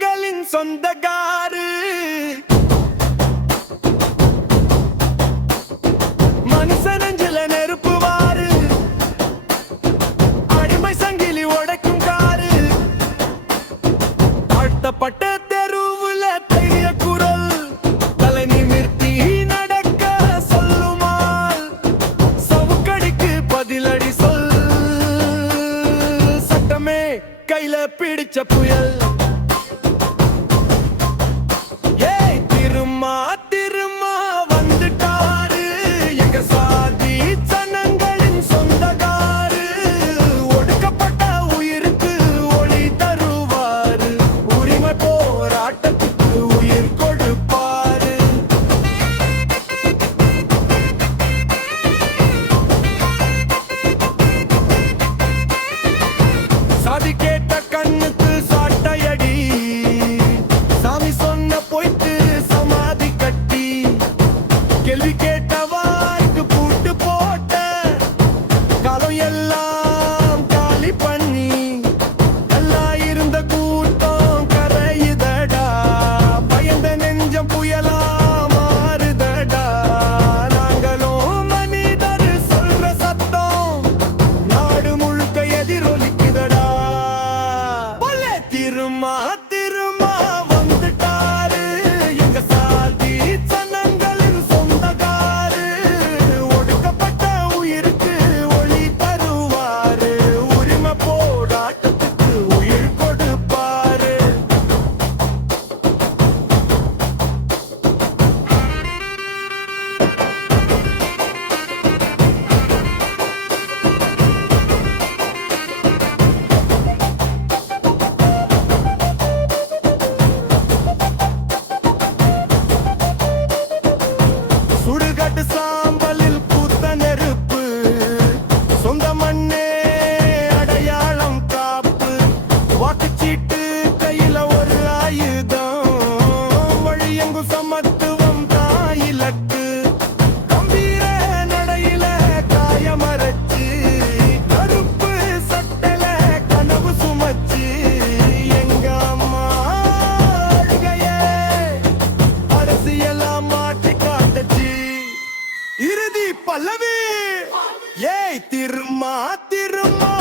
சனங்களின் சொந்தக்காரு. மனுஷனஞ்சில நெருப்புவாரு, அடிமை சங்கிலி உடைக்கும் காரு. தாழ்த்தப்பட்ட தெருவுல தைரிய குரல், தலை நிமிர்த்தி நடக்க சொல்லுமால். சவுக்கடிக்கு பதிலடி சொல், சட்டமே கையில பிடிச்ச புயல். சாதி கேட்ட கண்ணுக்கு சாட்டையடி, சாமி சொன்ன போய்த்து சமாதி கட்டி. கேள்வி கேட்ட வாய்க்கு பூட்டு போட்ட காலம் எல்லாம் காலி பண்ணி. நல்லா இருந்த கூட்டம் கரையுதடா, பயந்த நெஞ்சம் புயலா மாறுதடா. நாங்களும் மனிதர் சொல்ற சத்தம் நாடு முழுக்க எதிரொலிக்குதடா. திருமா திருமா வந்துட்டாரு எங்க சாதி சனங்களின் சொந்தக்காரு. ஒடுக்கப்பட்ட உயிருக்கு ஒளி தருவாரு, உரிமை போராட்டத்துக்கு உயிர் கொடுப்பாரு. சுடுகாட்டு சாம்பலில் பூத்த நெருப்பு, சொந்த மண்ணே அடையாளம் காப்பு. வாக்குச்சீட்டு கையில ஒரு ஆயுதம், வழியெங்கும் சமத்துவம் தான் இலக்கு. கம்பீர நடையில காயமரைச்சு, கருப்பு சட்டல கனவு சுமச்சு. எங்க அம்மா அழுகையே அரசியலாம் மாற்றி காட்டுச்சு. இறுதி பல்லவி, ஏய் திருமா திருமா